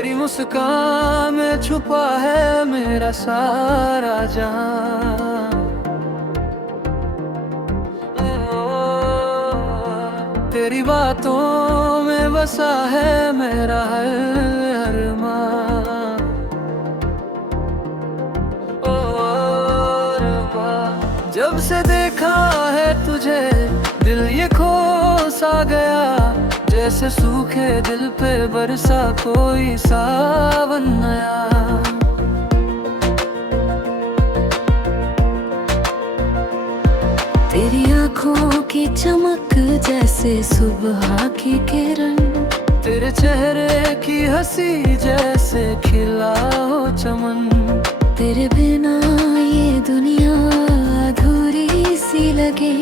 तेरी मुस्कान में छुपा है मेरा सारा जहां। तेरी बातों में बसा है मेरा हर अरमां। जब से देखा है तुझे दिल ये खो सा गया, जैसे सूखे दिल पे बरसा कोई सावन नया। तेरी आँखों की चमक जैसे सुबह की किरण, तेरे चेहरे की हंसी जैसे खिला हो चमन। तेरे बिना ये दुनिया अधूरी सी लगे,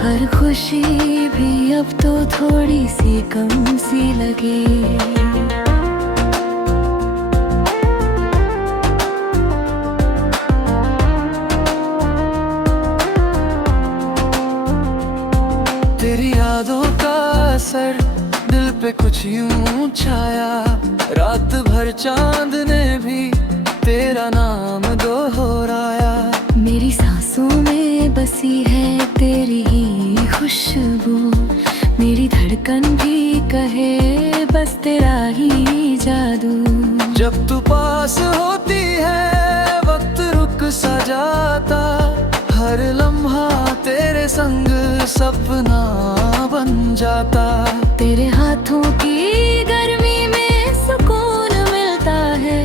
हर खुशी भी अब तो थोड़ी सी कम सी लगे। तेरी यादों का असर दिल पे कुछ यूं छाया, रात भर चांद ने भी तेरा नाम दोहराया। मेरी सांसों में बसी है तेरी ही खुशबू, मेरी धड़कन भी कहे बस तेरा ही जादू। जब तू पास होती है वक्त रुक सा जाता, हर लम्हा तेरे संग सपना बन जाता। तेरे हाथों की गर्मी में सुकून मिलता है,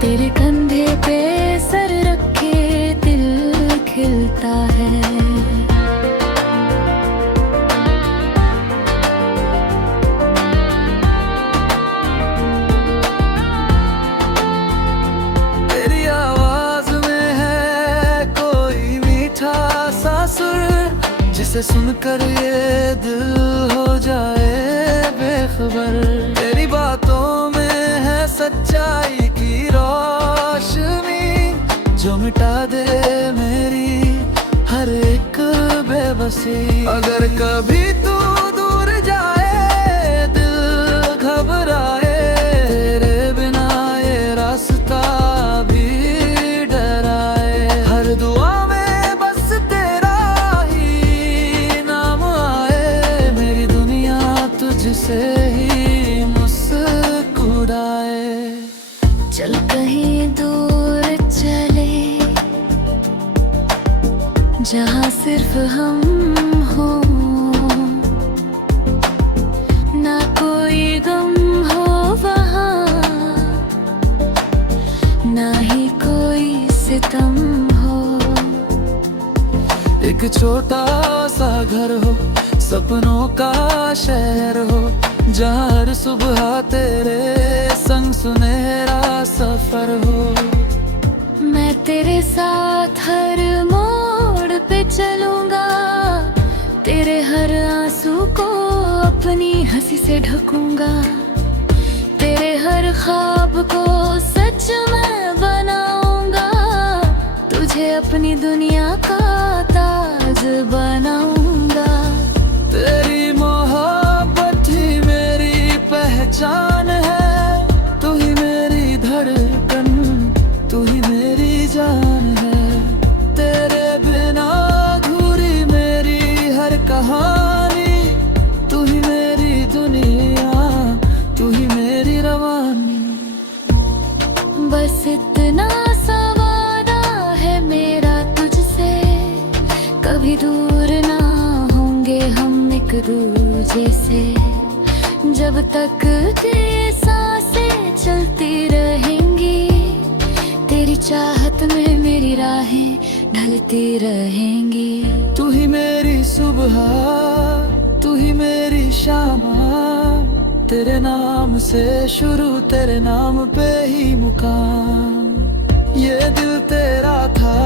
तेरे कंधे पे सर रखे दिल खिलता है। तेरी आवाज में है कोई मीठा सा सुर, जिसे सुनकर ये दिल हो जाए बेखबर। तेरी बातों में है सच्चाई की रोशनी, जो मिटा दे मेरी हर एक बेबसी। अगर कभी तू दूर जाए दिल घबराए, तेरे बिना ये रास्ता भी डराए। हर दुआ में बस तेरा ही नाम आए, मेरी दुनिया तुझसे ही मुस्कुराए। चल कहीं दूर चले, जहाँ सिर्फ हम हो, ना कोई गम हो वहाँ, ना ही कोई सितम हो। एक छोटा सा घर हो, सपनों का शहर हो, जहाँ हर सुबह तेरे संग सुनहरा सफर हो। मैं तेरे साथ हर मोड़ पे चलूंगा, तेरे हर आंसू को अपनी हंसी से ढकूंगा, तेरे हर ख्वाब को सच मैं बनाऊंगा, तुझे अपनी दुनिया का ताज बनाऊंगा। तेरी मोहब्बत ही मेरी पहचान है, तू ही मेरी धड़कन, तू ही मेरी जान है। तेरे बिना अधूरी मेरी हर कहानी, तू ही मेरी दुनिया, तू ही मेरी रवानी। बस इतना सा वादा है मेरा तुझसे, कभी दूर ना होंगे हम एक दूजे से। जब तक ये सांसें चलती रहेंगी, तेरी चाहत में मेरी राहें ढलती रहेंगी। तू ही मेरी सुबह, तू ही मेरी शाम, तेरे नाम से शुरू तेरे नाम पे ही मुकाम। ये दिल तेरा था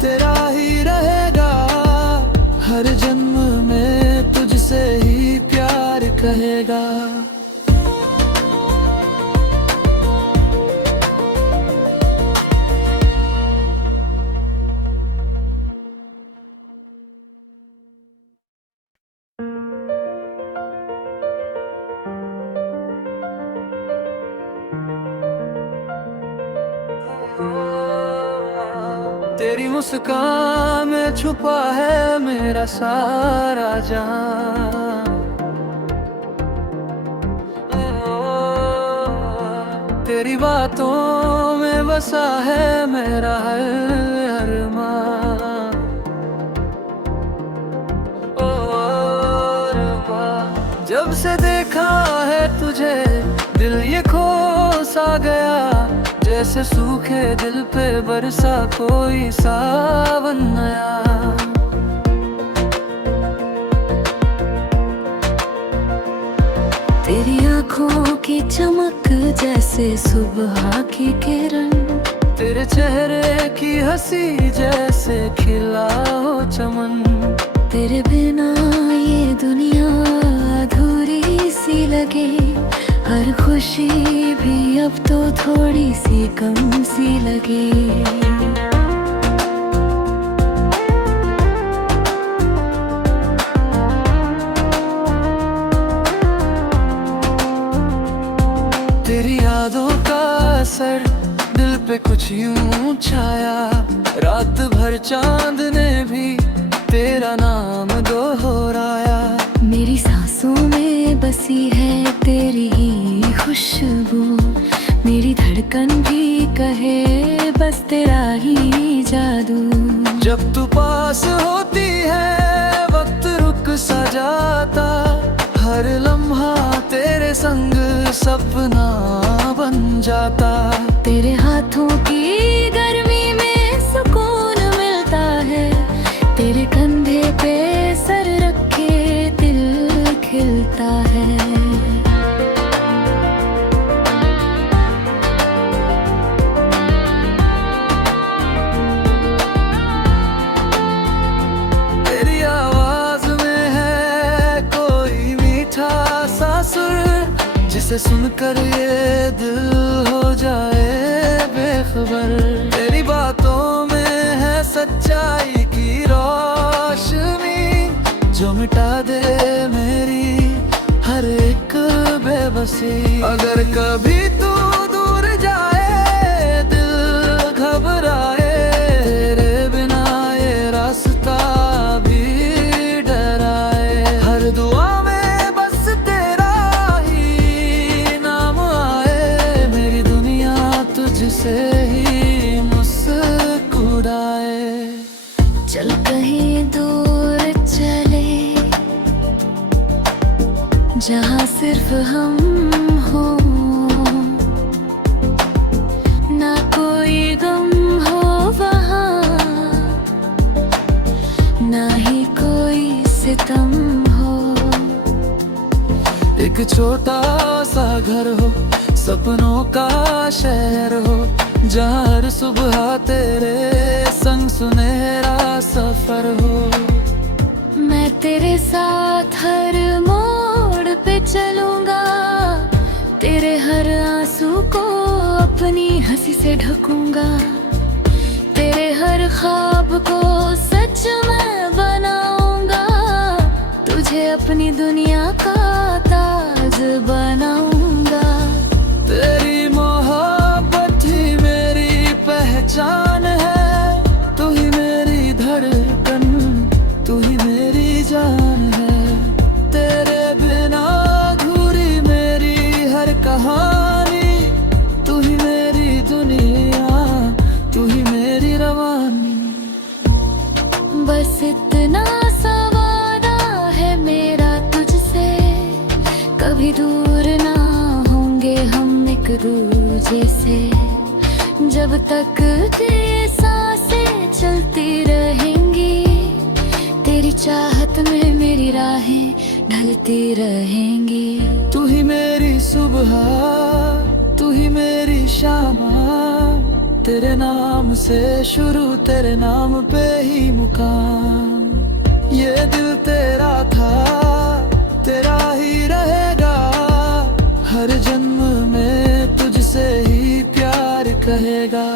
तेरा ही रहेगा, हर जन्म में तुझसे ही प्यार कहेगा। तेरी मुस्कान में छुपा है मेरा सारा जहां। तेरी बातों में बसा है मेरा हर अरमान। जब से देखा है तुझे दिल ये खो सा गया, जैसे सूखे दिल पे बरसा कोई सावन नया। तेरी आँखों की चमक जैसे सुबह की किरण, तेरे चेहरे की हंसी जैसे खिला हो चमन। तेरे बिना ये दुनिया अधूरी सी लगे, हर खुशी भी अब तो थोड़ी सी कम सी लगे। तेरी यादों का असर दिल पे कुछ यूं छाया, रात भर चांद ने भी तेरा नाम दोहराया। मेरी सांसों में बसी है तेरी ही खुशबू, मेरी धड़कन भी कहे बस तेरा ही जादू। जब तू पास होती है वक्त रुक सा जाता, हर लम्हा तेरे संग सपना बन जाता। तेरे हाथों की गर्मी में सुकून मिलता है, तेरे कंधे पे सर रखे दिल खिलता है। तेरी आवाज में है कोई मीठा सा सुर, जिसे सुनकर ये दिल हो जाए बेखबर। तेरी बातों में है सच्चाई की रोशनी, जो मिटा दे मेरी हर एक बेबसी। अगर कभी तू दूर जाए दिल घबराए, तेरे बिना ये रास्ता भी डराए। हर दुआ में बस तेरा ही नाम आए, मेरी दुनिया तुझसे ही मुस्कुराए। चल कहीं दूर चले, जहाँ सिर्फ हम हो, ना कोई गम हो वहाँ, ना ही कोई सितम हो। एक छोटा सा घर हो, सपनों का शहर हो, जहाँ हर सुबह तेरे संग सुनहरा सफर हो। मैं तेरे साथ हर मोड़ पे चलूंगा, तेरे हर आंसू को अपनी हंसी से ढकूंगा, तेरे हर ख्वाब को सच मैं बनाऊंगा, तुझे अपनी दुनिया का ताज बनाऊंगा। तेरी मोहब्बत ही मेरी पहचान है, तू ही मेरी धड़कन, तू ही मेरी जान है। तेरे बिना अधूरी मेरी हर कहानी, तू ही मेरी दुनिया, तू ही मेरी रवानी। बस इतना सा वादा है मेरा तुझसे, कभी दूर ना होंगे हम एक दूजे से। जब तक ये सांसें चलती रहेंगी, तेरी चाहत में मेरी राहें ढलती रहेंगी। तू ही मेरी सुबह, तू ही मेरी शाम, तेरे नाम से शुरू तेरे नाम पे ही मुकाम। ये दिल तेरा था तेरा ही रहेगा, हर जन्म में तुझसे ही प्यार कहेगा।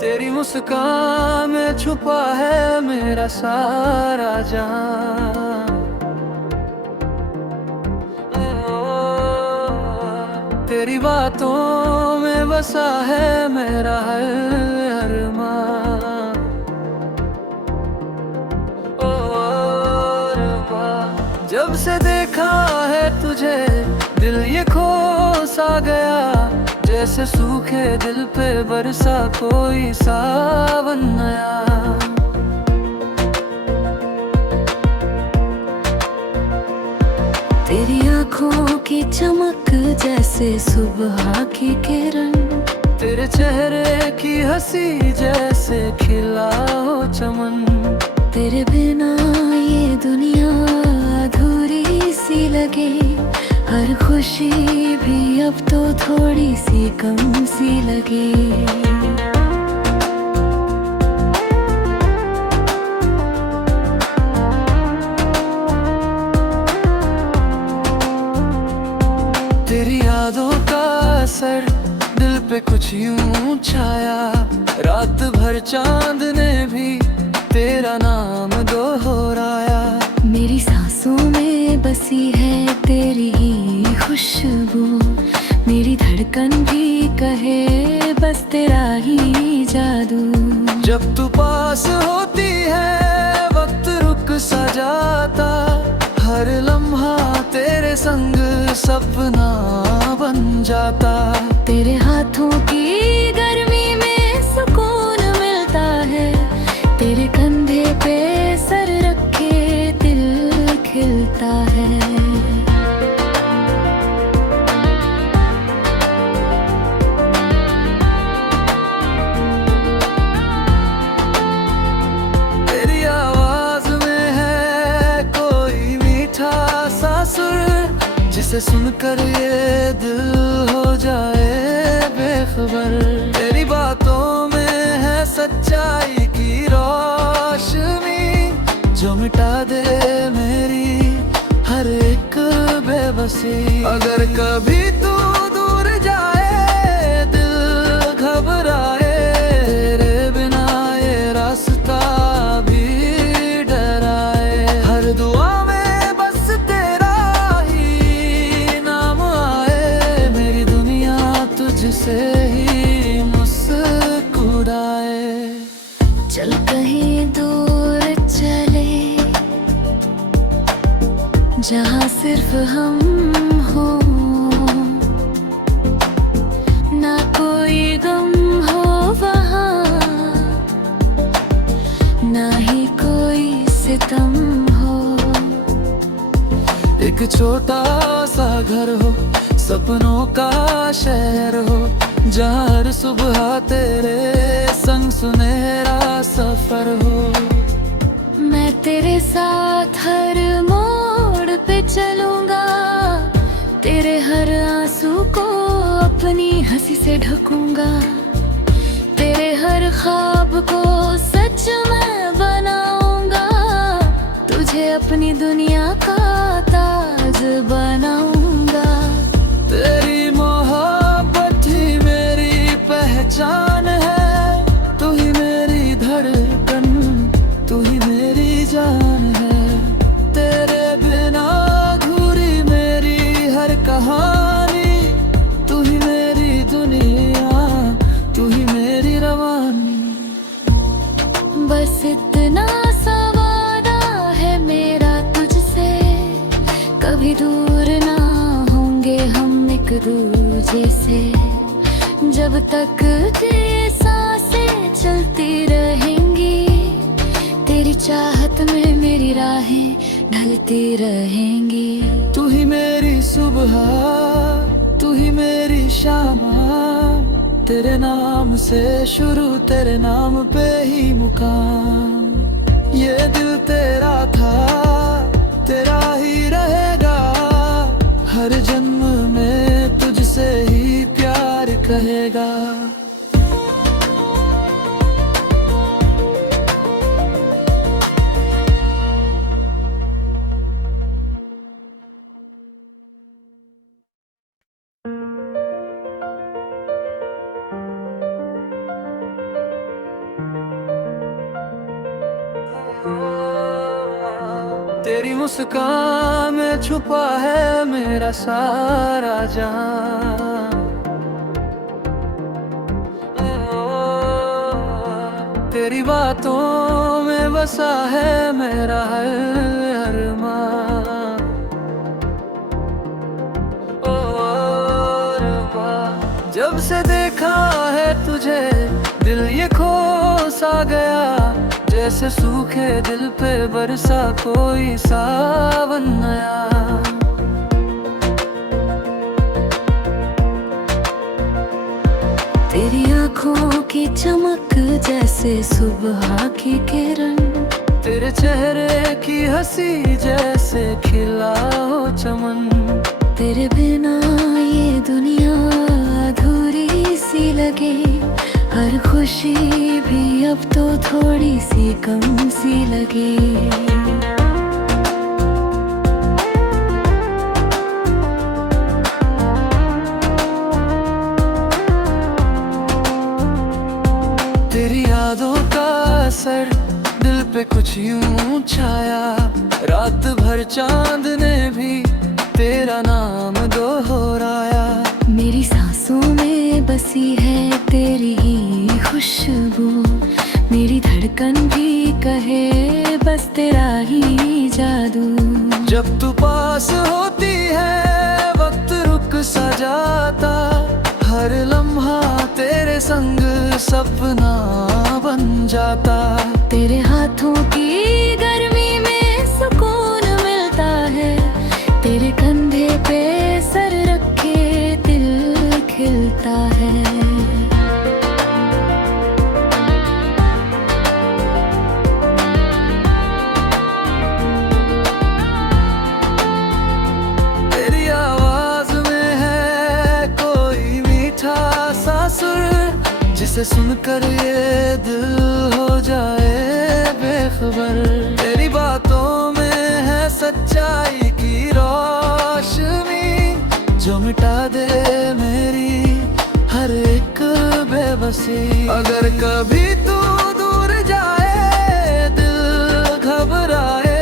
तेरी मुस्कान में छुपा है मेरा सारा जान। तेरी बातों में बसा है मेरा हर अरमान। ओ अरमान, जब से देखा है तुझे दिल ये खो सा गया, जैसे सूखे दिल पे बरसा कोई सावन नया। तेरी आँखों की चमक जैसे सुबह की किरण, तेरे चेहरे की हंसी जैसे खिला हो चमन। तेरे बिना ये दुनिया अधूरी सी लगे, हर खुशी भी अब तो थोड़ी सी कम सी लगे। तेरी यादों का असर दिल पे कुछ यूं छाया, रात भर चांद ने भी तेरा नाम दोहराया। मेरी सांसों में बसी है तेरी ही खुशबू, मेरी धड़कन भी कहे बस तेरा ही जादू। जब तू पास होती है वक्त रुक सा जाता, हर लम्हा तेरे संग सपना बन जाता। तेरे हाथों की गर्मी में सुकून मिलता है, तेरे कंधे पे सर रखे दिल खिलता है। तेरी आवाज में है कोई मीठा सा सुर, जिसे सुनकर ये दिल हो जाए बेखबर। तेरी बातों में है सच्चाई की रोशनी, जो मिटा दे मेरी हर एक बेबसी। अगर कभी तू दूर जाए दिल घबराए, तेरे बिना ये रास्ता भी डराए। हर दुआ में बस तेरा ही नाम आए, मेरी दुनिया तुझसे ही मुस्कुराए। चल कहीं दूर चले, जहाँ सिर्फ हम हो, ना कोई गम हो वहाँ, ना ही कोई सितम हो। एक छोटा सा घर हो, सपनों का शहर हो, जहाँ हर सुबह तेरे संग सुनहरा सफर हो। मैं तेरे साथ हर मोड़ पे चलूंगा, तेरे हर आंसू को अपनी हंसी से ढकूंगा, तेरे हर ख्वाब को सच मैं बनाऊंगा, तुझे अपनी दुनिया का ताज बनाऊंगा। तेरी मोहब्बत ही मेरी पहचान है, तू ही मेरी धड़कन, तू ही मेरी जान है। तेरे बिना अधूरी मेरी हर कहानी, तू ही मेरी दुनिया, तू ही मेरी रवानी। बस इतना सा वादा है मेरा तुझसे, कभी दूर ना होंगे हम एक दूजे से। जब तक ये सांसें चलती रहेंगी, तेरी चाहत में मेरी राहें ढलती रहेंगी। तू ही मेरी सुबह, तू ही मेरी शाम, तेरे नाम से शुरू तेरे नाम पे ही मुकाम। ये दिल तेरा था तेरा ही रहेगा, हर जन्म में तुझसे ही प्यार कहेगा। तेरी मुस्कान में छुपा है मेरा सारा जान। तेरी बातों में बसा है मेरा हर अरमान। जब से देखा है तुझे दिल ये खो सा गया, जैसे सूखे दिल पे बरसा कोई सावन नया। तेरी आँखों की चमक जैसे सुबह की किरण, तेरे चेहरे की हंसी जैसे खिला हो चमन। तेरे बिना ये दुनिया अधूरी सी लगे, हर खुशी भी अब तो थोड़ी सी कम सी लगे। तेरी यादों का असर दिल पे कुछ यूं छाया, रात भर चांद ने भी तेरा नाम दोहराया। मेरी सांसों में बसी है तेरी ही खुशबू, मेरी धड़कन भी कहे बस तेरा ही जादू। जब तू पास होती है वक्त रुक सा जाता, हर लम्हा तेरे संग सपना बन जाता। तेरे हाथों की गर्मी में सुकून मिलता है, तेरे कंधे पे सर रखे दिल खिलता है। तेरी आवाज में है कोई मीठा सा सुर, जिसे सुनकर ये दिल हो जाए बेखबर। तेरी बातों में है सच्चाई की रोशनी, जो मिटा दे मेरी हर एक बेबसी। अगर कभी तू दूर जाए दिल घबराए,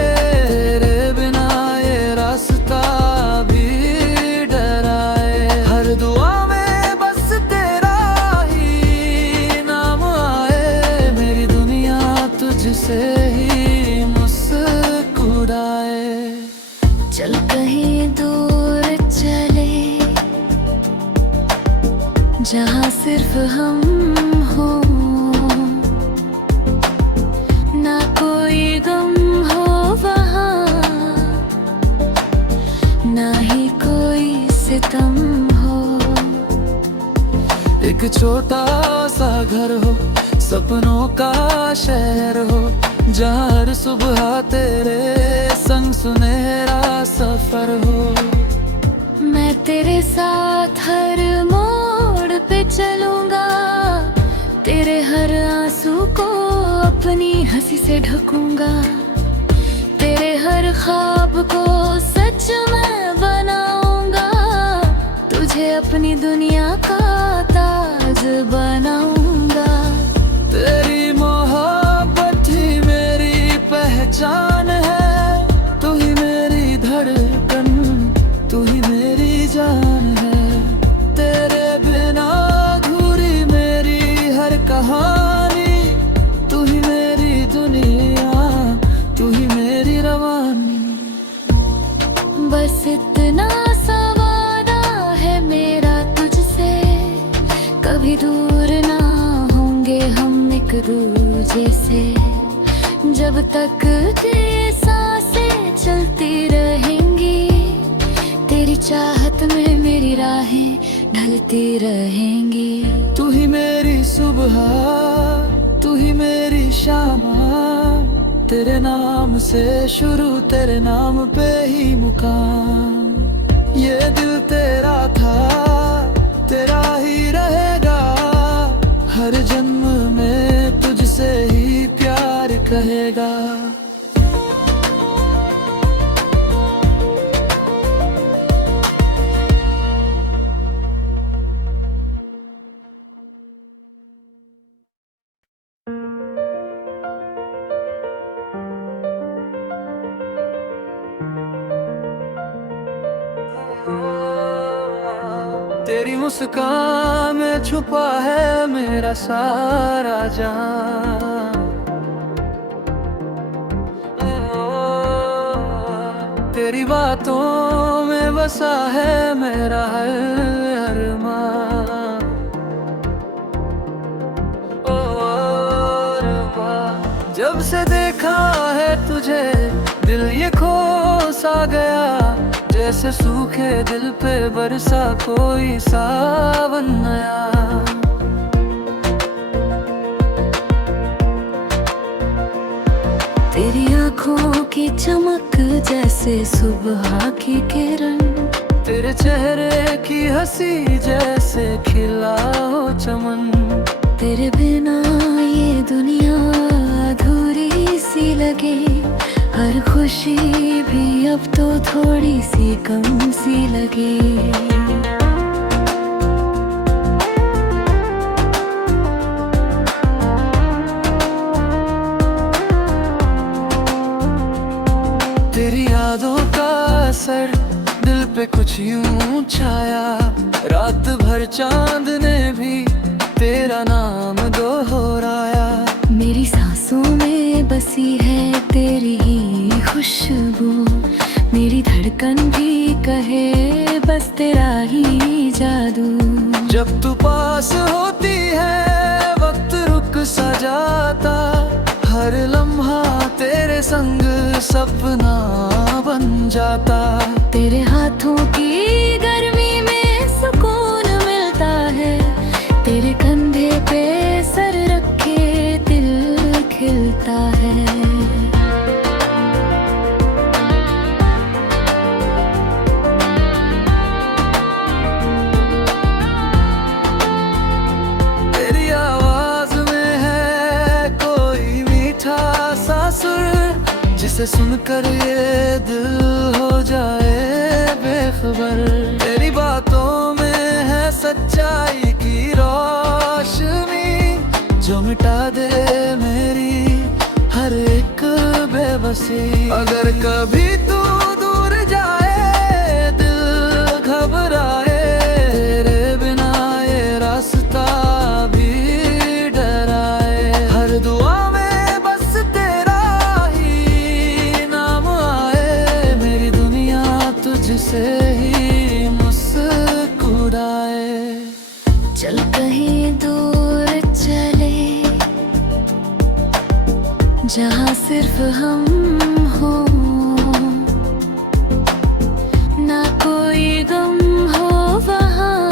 तेरे बिना ये रास्ता भी डराए। हर दुआ में बस तेरा ही नाम आए, मेरी दुनिया तुझसे ही मुस्कुराए। चल कहीं दूर चले, जहाँ सिर्फ हम हो, ना कोई गम हो वहाँ, ना ही कोई सितम हो। एक छोटा सा घर हो, सपनों का शहर हो, जहाँ हर सुबह तेरे संग सुनहरा सफर हो। मैं तेरे साथ हर मोड़ पे चलूंगा, तेरे हर आंसू को अपनी हंसी से ढकूंगा, तेरे हर ख्वाब को सच मैं बनाऊंगा, तुझे अपनी दुनिया का ताज बनाऊंगा। तेरी मोहब्बत ही मेरी पहचान है, तू ही मेरी धड़कन, तू ही मेरी जान है। तेरे बिना अधूरी मेरी हर कहानी, तू ही मेरी दुनिया, तू ही मेरी रवानी। बस इतना सा वादा है मेरा तुझसे, कभी दूर ना होंगे हम एक दूजे से। जब तक ये सांसें चलती रहेंगी, तेरी चाहत में मेरी राहें ढलती रहेंगी। तू ही मेरी सुबह, तू ही मेरी शाम, तेरे नाम से शुरू तेरे नाम पे ही मुकाम। ये दिल तेरा था तेरा ही रहेगा, हर जन्म में तुझसे ही प्यार कहेगा। तेरी मुस्कान में छुपा है मेरा सारा जहां। तेरी बातों में बसा है मेरा हर अरमान। ओ अरमान, जब से देखा है तुझे दिल ये खो सा गया, जैसे सूखे दिल पे बरसा कोई सावन नया। तेरी आँखों की चमक जैसे सुबह की किरण, तेरे चेहरे की हंसी जैसे खिला हो चमन। तेरे बिना ये दुनिया अधूरी सी लगे, हर खुशी भी अब तो थोड़ी सी कम सी लगे। तेरी यादों का असर दिल पे कुछ यूं छाया, रात भर चांद ने भी तेरा नाम दोहराया। मेरी सांसों में बसी है तेरी ही खुशबू, मेरी धड़कन भी कहे बस तेरा ही जादू। जब तू पास होती है वक्त रुक सा जाता, हर लम्हा तेरे संग सपना बन जाता। तेरे हाथों की गर्मी में सुकून मिलता है, तेरे कंधे पे सर रखे दिल खिलता है। तेरी आवाज में है कोई मीठा सा सुर, जिसे सुनकर ये दिल हो जाए बेखबर। तेरी बातों में है सच्चाई की रोशनी, जो मिटा दे मेरी हर एक बेबसी। अगर कभी तू दूर जाए दिल घबराए, तेरे बिना ये रास्ता भी डराए। हर दुआ में बस तेरा ही नाम आए, मेरी दुनिया तुझसे ही मुस्कुराए। चल कहीं दूर चले, जहाँ सिर्फ हम हो, ना कोई गम हो वहाँ,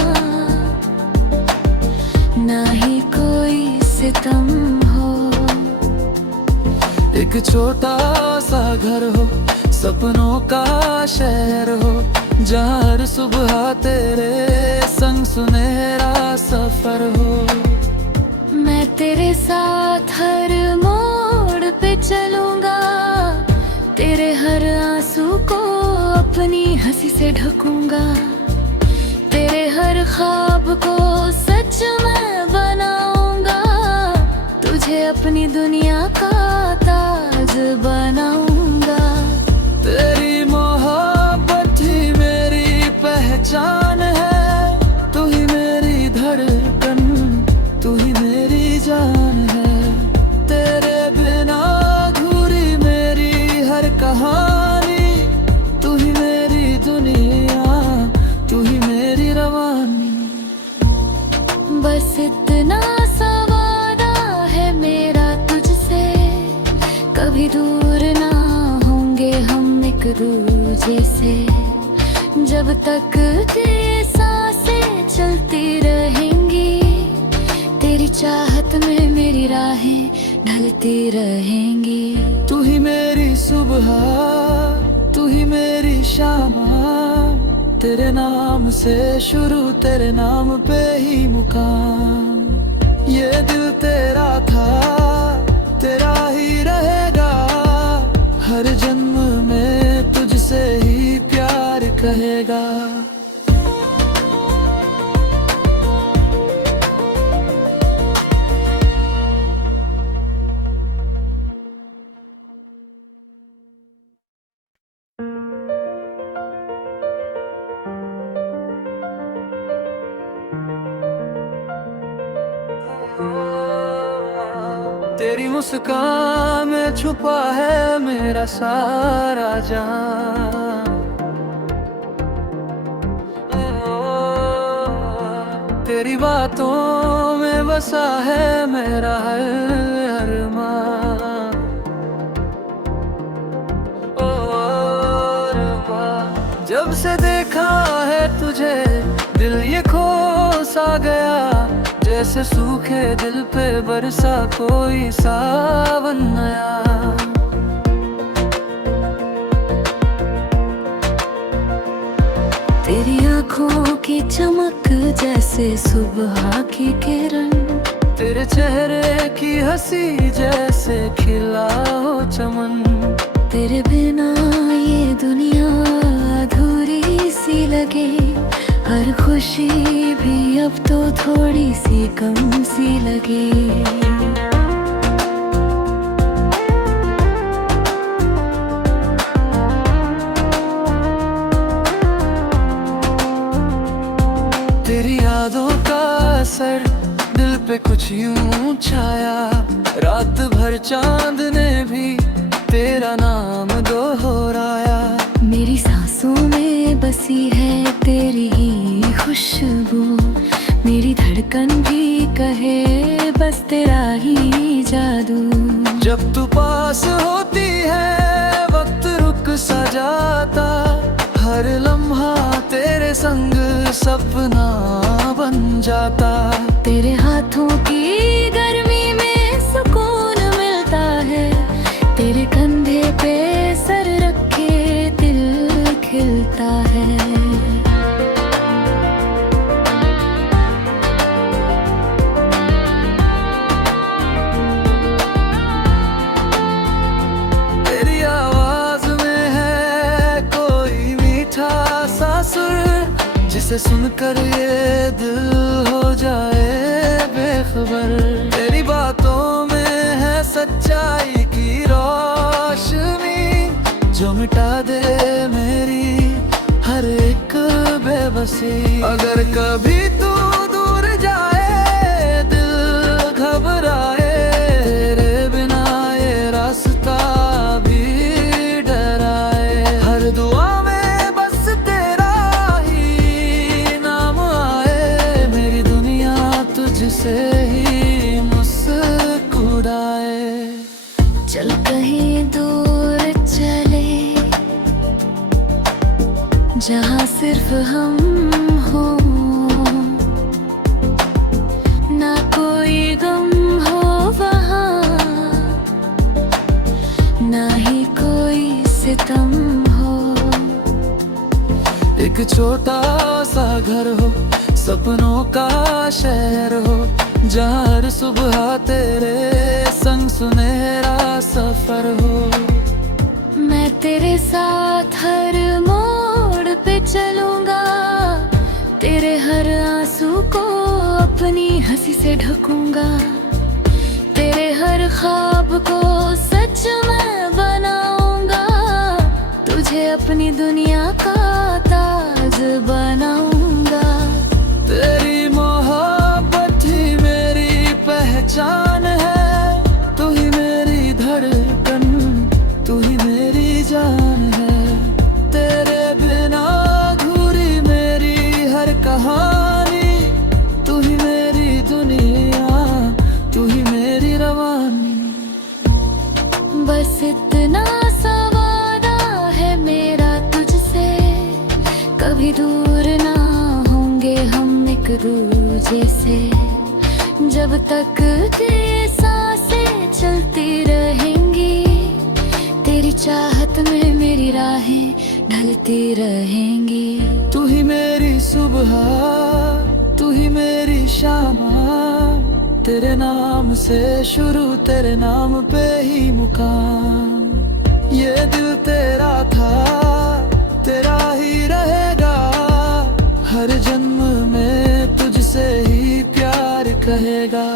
ना ही कोई सितम हो। एक छोटा सा घर हो, सपनों का शहर हो, जहाँ हर सुबह तेरे संग सुनहरा सफर हो। मैं तेरे साथ हर मोड़ पे चलूंगा, तेरे हर आंसू को अपनी हंसी से ढकूंगा, तेरे हर ख्वाब को सच मैं बनाऊंगा, तुझे अपनी दुनिया का ताज बनाऊंगा। तेरी मोहब्बत ही मेरी पहचान है, तू ही मेरी धड़कन, तू ही मेरी जान है। तेरे बिना अधूरी मेरी हर कहानी, तू ही मेरी दुनिया, तू ही मेरी रवानी। बस इतना सा वादा है मेरा तुझसे, कभी दूर ना होंगे हम एक दूजे से। जब तक ये सांसें चलती रहेंगी, तेरी चाहत में मेरी राहें ढलती रहेंगी। तू ही मेरी सुबह, तू ही मेरी शाम, तेरे नाम से शुरू तेरे नाम पे ही मुकाम। ये दिल तेरा था तेरा ही रहेगा, हर जन्म में तुझसे ही प्यार कहेगा। तेरी मुस्कान में छुपा है मेरा सारा जान। तेरी बातों में बसा है मेरा हर अरमान। जब से देखा है तुझे दिल ये खो सा गया, जैसे सूखे दिल पे बरसा कोई सावन नया। तेरी आँखों की चमक जैसे सुबह की किरण, तेरे चेहरे की हंसी जैसे खिला हो चमन। तेरे बिना ये दुनिया अधूरी सी लगे, हर खुशी भी अब तो थोड़ी सी कम सी लगे। तेरी यादों का असर दिल पे कुछ यूं छाया, रात भर चांद ने भी तेरा नाम दोहराया। मेरी सांसों में बसी है तेरी ही खुशबू, मेरी धड़कन भी कहे बस तेरा ही जादू। जब तू पास होती है वक्त रुक सा जाता, हर लम्हा तेरे संग सपना बन जाता। तेरे हाथों की गर्मी में सुकून मिलता है, तेरे कंधे पे सर रखे दिल खिलता है। तेरी आवाज में है कोई मीठा सा सुर, जिसे सुनकर ये दिल हो जाए बेखबर। तेरी बातों में है सच्चाई की रोशनी, जो मिटा दे मेरी हर एक बेबसी। अगर कभी तू दूर जाए दिल घबराए, तेरे बिना ये रास्ता भी डराए। हर दुआ में बस तेरा ही नाम आए, मेरी दुनिया तुझसे ही मुस्कुराए। चल कहीं दूर चले, जहाँ सिर्फ हम हो, ना कोई गम हो वहाँ, ना ही कोई सितम हो। एक छोटा सा घर हो, सपनों का शहर हो, जहाँ हर सुबह तेरे संग सुनहरा सफर हो। मैं तेरे साथ हर मोड़ पे चलूंगा, तेरे हर आंसू को अपनी हंसी से ढकूंगा, तेरे हर ख्वाब को सच मैं बनाऊंगा, तुझे अपनी दुनिया का ताज बनाऊंगा। तेरी मोहब्बत ही मेरी पहचान है, तू ही मेरी धड़कन, तू ही मेरी जान है। तेरे बिना अधूरी मेरी हर कहानी, तू ही मेरी दुनिया, तू ही मेरी रवानी। बस इतना सा वादा है मेरा तुझसे, कभी दूर ना होंगे हम एक दूजे से। जब तक ये सांसें चलती रहेंगी, तेरी चाहत में मेरी राहें ढलती रहेंगी। तू ही मेरी सुबह, तू ही मेरी शाम, तेरे नाम से शुरू तेरे नाम पे ही मुकाम। ये दिल तेरा था तेरा ही रहेगा, हर जन्म में तुझसे ही प्यार कहेगा।